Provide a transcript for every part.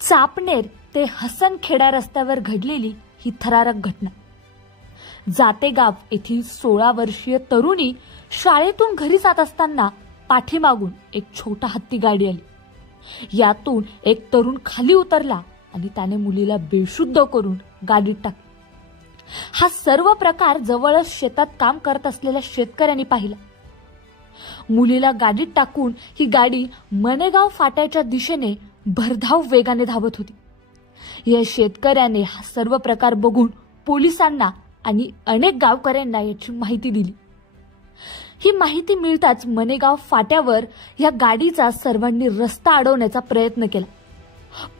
चापनेर ते हसनखेडा रस्त्यावर घडलेली ही थरारक घटना। जातेगाव येथील 16 वर्षीय तरुणी शाळेतून घरी जात असताना पाठीमागून एक छोटा हत्ती गाडी आली। यातून एक तरुण खाली उतरला आणि त्याने मुलीला बेशुद्ध करून गाडीत टाकले। हा सर्व प्रकार जवळच शेतात काम करत असलेल्या शेतकऱ्यांनी पाहिला। मुलीला गाडीत टाकून ही गाडी मनेगाव फाट्याच्या दिशेने भरधाव वेगाने धावत होती। या शेतकऱ्याने हा सर्व प्रकार बघून पोलिसांना आणि अनेक गावकऱ्यांना याची माहिती दिली। ही माहिती मिळताच मनेगाव फाट्यावर या गाडीचा सर्वांनी रस्ता अडवण्याचा प्रयत्न केला,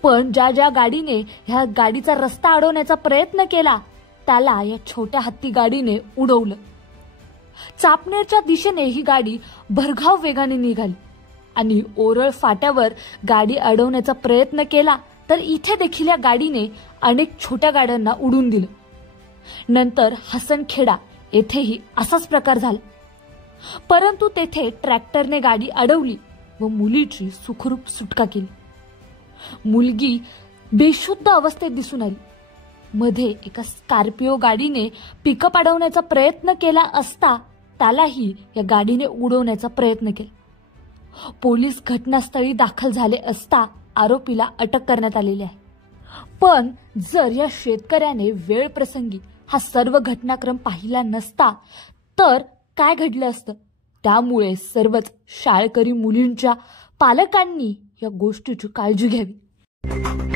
पण ज्या गाडीने ह्या गाडीचा रस्ता अडवण्याचा प्रयत्न केला त्याला या छोट्या हत्ती गाडीने उडवलं। चापनेरच्या दिशेने ही गाडी भरधाव वेगाने निघाली आणि ओरळ फाट्यावर गाडी अडवण्याचा प्रयत्न केला, तर इथे देखील या गाडीने अनेक छोट्या गाड्यांना उडवून दिलं। नंतर हसनखेडा येथेही असाच प्रकार झाला, परंतु तेथे ट्रॅक्टरने गाडी अडवली व मुलीची सुखरूप सुटका केली। मुलगी बेशुद्ध अवस्थेत दिसून आली। मध्ये एका स्कॉर्पिओ गाडीने पिकअप अडवण्याचा प्रयत्न केला असता त्यालाही या गाडीने उडवण्याचा प्रयत्न केला। पोलीस घटनास्थळी दाखल झाले असता आरोपीला अटक करण्यात आलेली आहे। पण जर या शेतकऱ्याने वेळ प्रसंगी हा सर्व घटनाक्रम पाहिला नसता तर काय घडलं असतं? त्यामुळे सर्वच शाळकरी मुलींच्या पालकांनी या गोष्टीची काळजी घ्यावी।